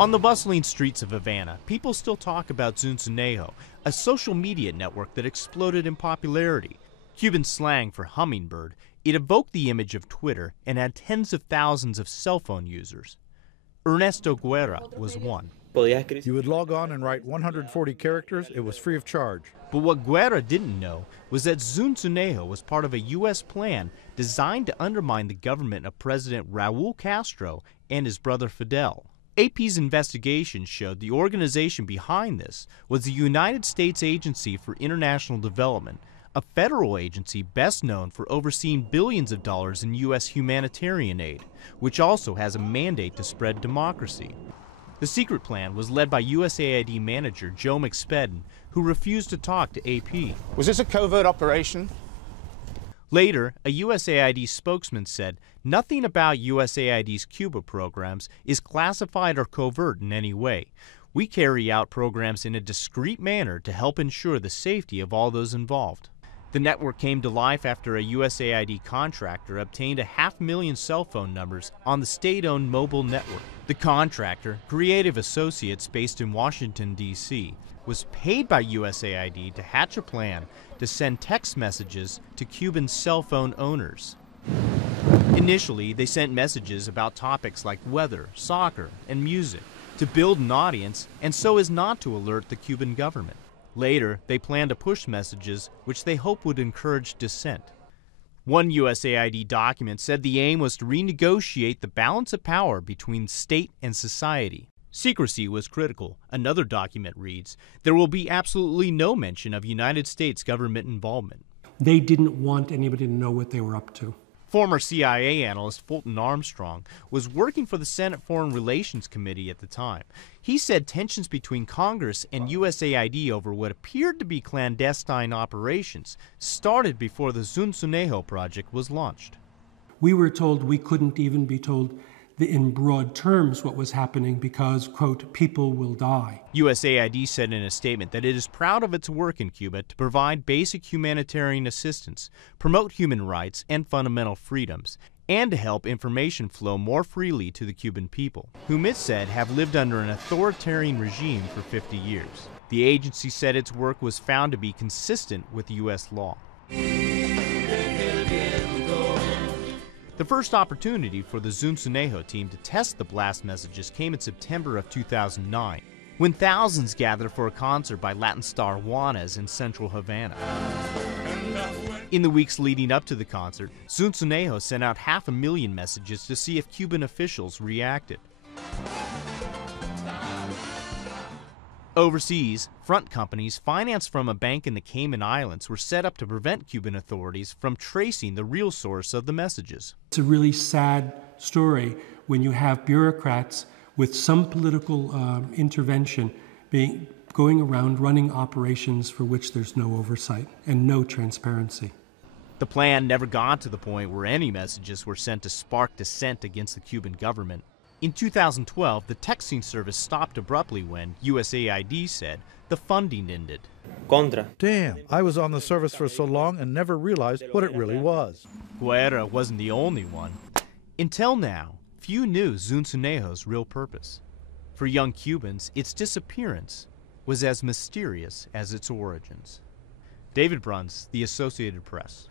On the bustling streets of Havana, people still talk about Zunzunejo, a social media network that exploded in popularity. Cuban slang for hummingbird, it evoked the image of Twitter and had tens of thousands of cell phone users. Ernesto Guerra was one. You would log on and write 140 characters. It was free of charge. But what Guerra didn't know was that Zunzunejo was part of a U.S. plan designed to undermine the government of President Raul Castro and his brother Fidel. AP's investigation showed the organization behind this was the United States Agency for International Development, a federal agency best known for overseeing billions of dollars in U.S. humanitarian aid, which also has a mandate to spread democracy. The secret plan was led by USAID manager Joe McSpadden, who refused to talk to AP. Was this a covert operation? Later, a USAID spokesman said nothing about USAID's Cuba programs is classified or covert in any way. We carry out programs in a discreet manner to help ensure the safety of all those involved. The network came to life after a USAID contractor obtained 500,000 cell phone numbers on the state-owned mobile network. The contractor, Creative Associates based in Washington, D.C., was paid by USAID to hatch a plan to send text messages to Cuban cell phone owners. Initially, they sent messages about topics like weather, soccer, and music to build an audience and so as not to alert the Cuban government. Later, they planned to push messages which they hoped would encourage dissent. One USAID document said the aim was to renegotiate the balance of power between state and society. Secrecy was critical. Another document reads, "There will be absolutely no mention of United States government involvement." They didn't want anybody to know what they were up to. Former CIA analyst Fulton Armstrong was working for the Senate Foreign Relations Committee at the time. He said tensions between Congress and USAID over what appeared to be clandestine operations started before the Zunzunejo project was launched. We were told we couldn't even be told in broad terms what was happening because, quote, people will die. USAID said in a statement that it is proud of its work in Cuba to provide basic humanitarian assistance, promote human rights and fundamental freedoms, and to help information flow more freely to the Cuban people, whom it said have lived under an authoritarian regime for 50 years. The agency said its work was found to be consistent with U.S. law. The first opportunity for the Zunzunejo team to test the blast messages came in September of 2009, when thousands gathered for a concert by Latin star Juanes in central Havana. In the weeks leading up to the concert, Zunzunejo sent out 500,000 messages to see if Cuban officials reacted. Overseas, front companies financed from a bank in the Cayman Islands were set up to prevent Cuban authorities from tracing the real source of the messages. It's a really sad story when you have bureaucrats with some political intervention going around running operations for which there's no oversight and no transparency. The plan never got to the point where any messages were sent to spark dissent against the Cuban government. In 2012, the texting service stopped abruptly when USAID said the funding ended. Damn, I was on the service for so long and never realized what it really was. Guerra wasn't the only one. Until now, few knew Zunzunejo's real purpose. For young Cubans, its disappearance was as mysterious as its origins. David Bruns, The Associated Press.